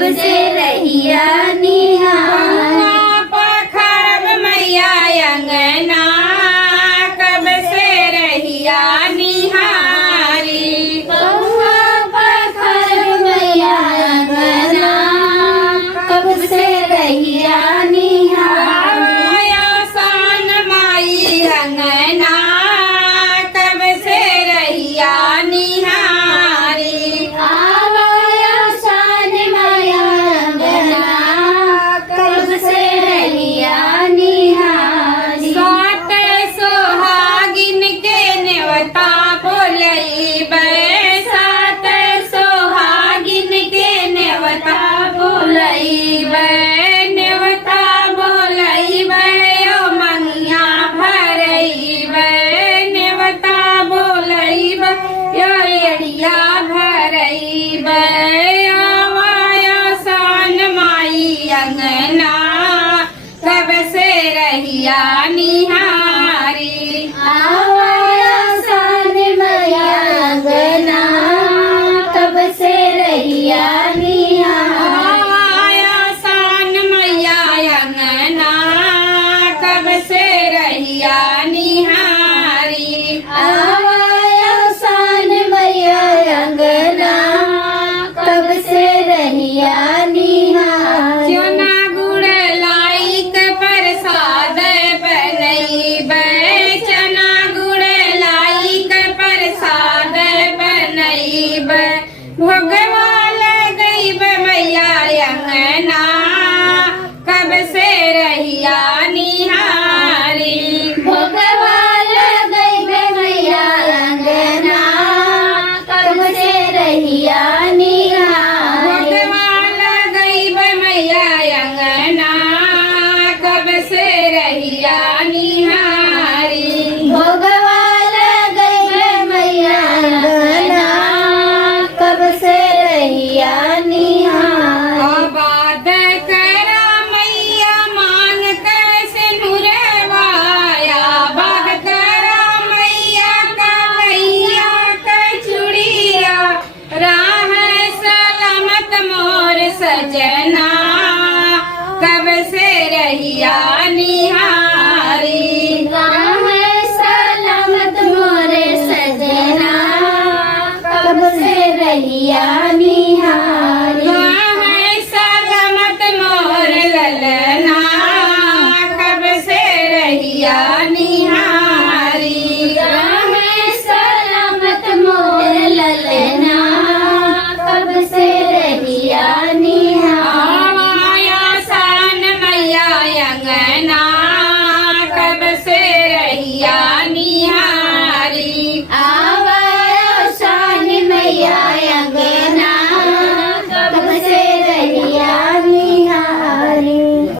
कब से रहिया निहारी। पखरब मैया अंगना कब से रहिया निहारी। बउआ पखरब मैया अंगना कब से रहिया निहारी। आसान माई अंगना कब से रहिया निहारी। आवाया शान माया अंगना कब से रहिया निहारी। सात सोहागिन के नेवता बोलैबै। सात सोहागिन के नेवता बोलैबै। नेवता बोलैबै ओ मंगिया भरैबै। नेवता बोलैबै यो एड़िया भरैबै। आवाया सान माई अंगना कब से रहिया निहारी। आवाया शान माया अंगना कब से रहिया निहारी। आया सान मैया अंगना कब से रहिया निहारी। आवाया शान मैया अंगना कब से रहिया निहारी। चना गुड़ लाई के प्रसाद बनैबै। चना गुड़ लाई के प्रसाद बनैबै। भोगवा लगैबै मैया अंगना कब से रहिया निहारी। भोगवा लगैबै मैया अंगना कब से रहिया निहारी। भोगवा लगैबै मैया अंगना कब से रहिया निहारी। भोगवा लगैबै मैया अंगना कब से रहिया निहारी। आबाद करा मैया मान कैसे नुरवाया। आबाद करा मैया का मैया का चुड़िया। राह सलामत मोर सजना